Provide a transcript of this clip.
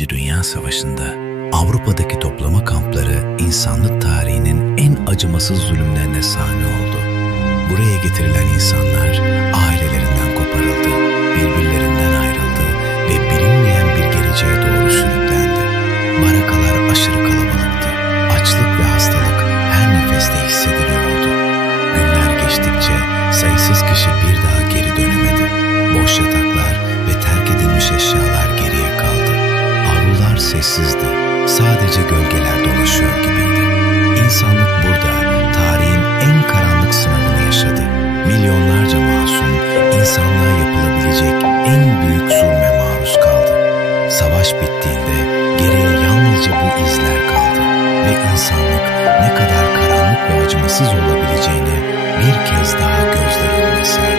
İkinci Dünya Savaşı'nda Avrupa'daki toplama kampları insanlık tarihinin en acımasız zulümlerine sahne oldu. Buraya getirilen insanlar ailelerinden koparıldı, birbirlerinden ayrıldı ve bilinmeyen bir geleceğe doğru sürüklendi. Barakalar aşırı kalabalıktı. Açlık ve hastalık her nefeste hissediliyordu. Günler geçtikçe sayısız kişi bir daha geri dönemedi. Boş yataklar ve terk edilmiş eşyalar geriye kaldı. Avlular sessizdi. Sadece gölgeler dolaşıyor gibiydi. İnsanlık burada tarihin en karanlık sınavını yaşadı. Milyonlarca masum insanlığa yapılabilecek en büyük zulme maruz kaldı. Savaş bittiğinde geriye yalnızca bu izler kaldı ve insanlık ne kadar karanlık ve acımasız olabileceğini bir kez daha gözler önüne serdi.